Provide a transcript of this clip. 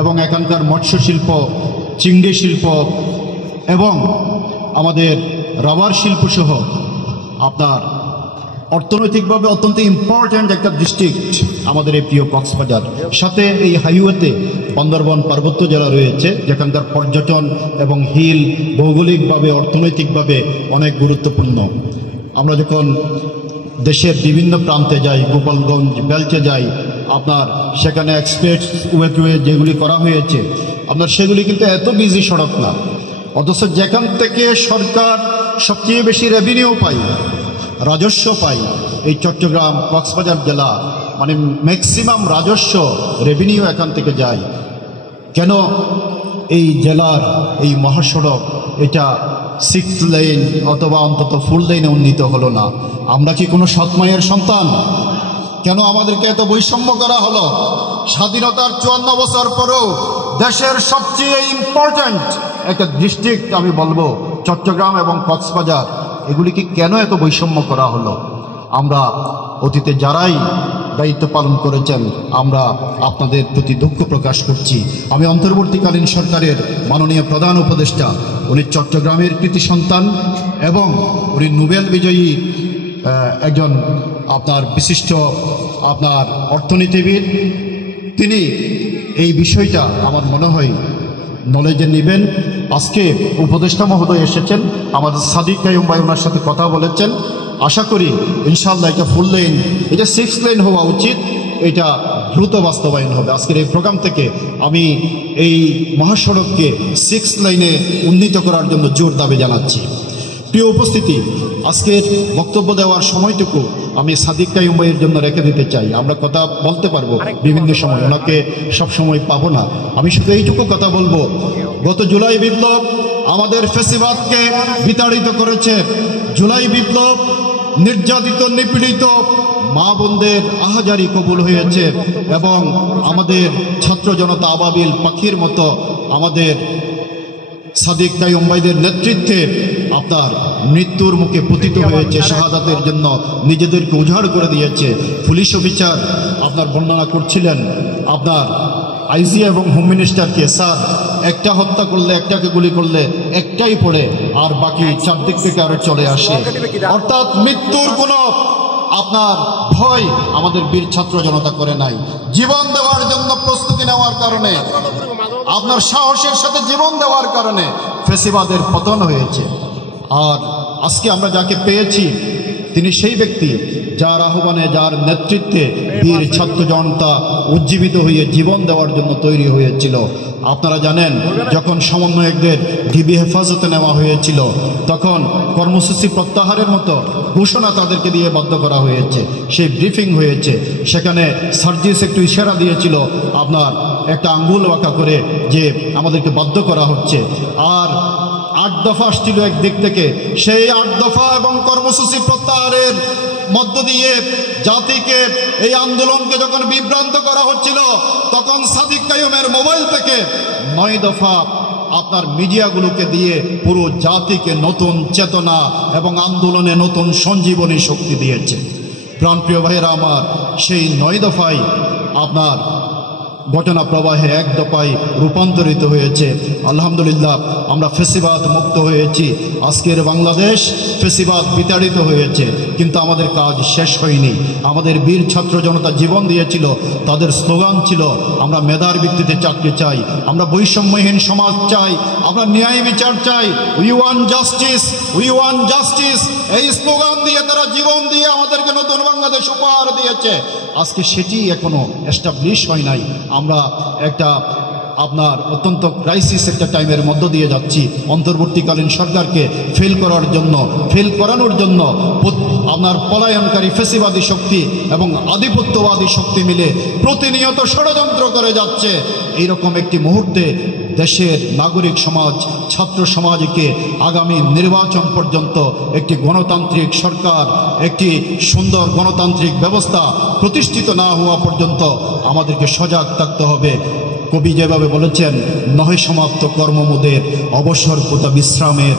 এবং এখানকার মৎস্য শিল্প, চিংড়ি শিল্প এবং আমাদের রাবার শিল্প সহ আপনার অর্থনৈতিকভাবে অত্যন্ত ইম্পর্ট্যান্ট একটা ডিস্ট্রিক্ট আমাদের এই প্রিয় কক্সবাজার। সাথে এই হাইওয়েতে বান্দরবান পার্বত্য জেলা রয়েছে, যেখানকার পর্যটন এবং হিল ভৌগোলিকভাবে অর্থনৈতিকভাবে অনেক গুরুত্বপূর্ণ। আমরা যখন দেশের বিভিন্ন প্রান্তে যাই, গোপালগঞ্জ বেলচে যাই, আপনার সেখানে এক্সপ্রেস ওয়ে যেগুলি করা হয়েছে আপনার সেগুলি কিন্তু এত বিজি সড়ক না, অথচ যেখান থেকে সরকার সবচেয়ে বেশি রেভিনিউ পায়, রাজস্ব পাই, এই চট্টগ্রাম কক্সবাজার জেলা, মানে ম্যাক্সিমাম রাজস্ব রেভিনিউ এখান থেকে যায়। কেন এই জেলার এই মহাসড়ক এটা 6 লেন অথবা অন্তত 4 লেনে উন্নীত হলো না? আমরা কি কোনো সৎ মায়ের সন্তান? কেন আমাদেরকে এত বৈষম্য করা হলো? স্বাধীনতার 54 বছর পরেও দেশের সবচেয়ে ইম্পর্ট্যান্ট একটা ডিস্ট্রিক্ট আমি বলবো চট্টগ্রাম এবং কক্সবাজার, এগুলিকে কেন এত বৈষম্য করা হলো? আমরা অতীতে যারাই দায়িত্ব পালন করেছেন আমরা আপনাদের প্রতি দুঃখ প্রকাশ করছি। আমি অন্তর্বর্তীকালীন সরকারের মাননীয় প্রধান উপদেষ্টা, উনি চট্টগ্রামের কৃতি সন্তান এবং উনি নোবেল বিজয়ী একজন আপনার বিশিষ্ট আপনার অর্থনীতিবিদ। তিনি এই বিষয়টা আমার মনে হয় নলেজে নেবেন। আজকে উপদেষ্টা মহোদয় এসেছেন, আমাদের সাদিক কাইয়ুম ভাই ওনার সাথে কথা বলেছেন। আশা করি ইনশাআল্লাহ এটা 4 লেন, এটা 6 লেন হওয়া উচিত, এটা দ্রুত বাস্তবায়ন হবে। আজকের এই প্রোগ্রাম থেকে আমি এই মহাসড়ককে 6 লেনে উন্নীত করার জন্য জোর দাবি জানাচ্ছি। প্রিয় উপস্থিতি, আজকের বক্তব্য দেওয়ার সময়টুকু আমি সাদিক কাইয়ুম ভাইয়ের জন্য রেখে দিতে চাই। আমরা কথা বলতে পারবো বিভিন্ন সময়, ওনাকে সবসময় পাবো না। আমি শুধু এইটুকু কথা বলবো, গত জুলাই বিপ্লব আমাদের ফ্যাসিবাদকে বিতাড়িত করেছে। জুলাই বিপ্লব নির্যাতিত নিপীড়িত মা বোনদের আহাজারি কবুল হয়েছে এবং আমাদের ছাত্র জনতা আবাবিল পাখির মতো আমাদের সাদিক কাইয়ুম ভাইদের নেতৃত্বে আপনার মৃত্যুর মুখে পতিত হয়েছে, শাহাদাতের জন্য নিজেদেরকে উজাড় করে দিয়েছে। পুলিশ অফিসার আপনার বর্ণনা করছিলেন আপনার আইজি এবং হোম মিনিস্টারকে, স্যার একটা হত্যা করলে, একটাকে গুলি করলে একটাই পড়ে আর বাকি চারদিক থেকে আরো চলে আসে। অর্থাৎ মৃত্যুর কোনো আপনার ভয় আমাদের বীর ছাত্র জনতা করে নাই। জীবন দেওয়ার জন্য প্রস্তুতি নেওয়ার কারণে, আপনার সাহসের সাথে জীবন দেওয়ার কারণে ফ্যাসিবাদের পতন হয়েছে। আর আজকে আমরা যাকে পেয়েছি তিনি সেই ব্যক্তি যার আহ্বানে, যার নেতৃত্বে বীর ছাত্র জনতা উজ্জীবিত হয়ে জীবন দেওয়ার জন্য তৈরি হয়েছিল। আপনারা জানেন, যখন সমন্বয়কদের ডিবি হেফাজতে নেওয়া হয়েছিল তখন কর্মসূচি প্রত্যাহারের মতো ঘোষণা তাদেরকে দিয়ে বাধ্য করা হয়েছে, সেই ব্রিফিং হয়েছে। সেখানে সার্জিস একটু ইশারা দিয়েছিল আপনার একটা আঙ্গুল বাঁকা করে যে আমাদেরকে বাধ্য করা হচ্ছে। আর 8 দফা আসছিল একদিক থেকে, সেই 8 দফা এবং কর্মসূচি প্রত্যাহারের মধ্য দিয়ে জাতিকে, এই আন্দোলনকে যখন বিভ্রান্ত করা হচ্ছিল তখন সাদিক কাইয়ুমের মোবাইল থেকে 9 দফা আপনার মিডিয়াগুলোকে দিয়ে পুরো জাতিকে নতুন চেতনা এবং আন্দোলনে নতুন সঞ্জীবনী শক্তি দিয়েছে। প্রাণপ্রিয় ভাইয়েরা আমার, সেই 9 দফাই আপনার ঘটনা প্রবাহে 1 দফায় রূপান্তরিত হয়েছে। আলহামদুলিল্লাহ আমরা ফ্যাসিবাদ মুক্ত হয়েছি। আজকের বাংলাদেশ ফ্যাসিবাদ বিতাড়িত হয়েছে, কিন্তু আমাদের কাজ শেষ হয়নি। আমাদের বীর ছাত্র জনতা জীবন দিয়েছিল, তাদের স্লোগান ছিল আমরা মেধার ভিত্তিতে চাকরি চাই, আমরা বৈষম্যহীন সমাজ চাই, আমরা ন্যায় বিচার চাই, we want justice, we want justice. এই স্লোগান দিয়ে তারা জীবন দিয়ে আমাদেরকে নতুন বাংলাদেশ উপহার দিয়েছে। আজকে সেটি এখনো এস্টাবলিশ হয় নাই। আমরা একটা আপনার অত্যন্ত ক্রাইসিস একটা টাইমের মধ্য দিয়ে যাচ্ছি। অন্তর্বর্তীকালীন সরকারকে ফেল করানোর জন্য আপনার পলায়নকারী ফ্যাসিবাদী শক্তি এবং আধিপত্যবাদী শক্তি মিলে প্রতিনিয়ত ষড়যন্ত্র করে যাচ্ছে। এইরকম একটি মুহূর্তে দেশের নাগরিক সমাজ, ছাত্র সমাজকে আগামী নির্বাচন পর্যন্ত একটি গণতান্ত্রিক সরকার, একটি সুন্দর গণতান্ত্রিক ব্যবস্থা প্রতিষ্ঠিত না হওয়া পর্যন্ত আমাদেরকে সজাগ থাকতে হবে। কবি যেভাবে বলেছেন, নহে সমাপ্ত কর্মমোদের, অবসর কোথা বিশ্রামের।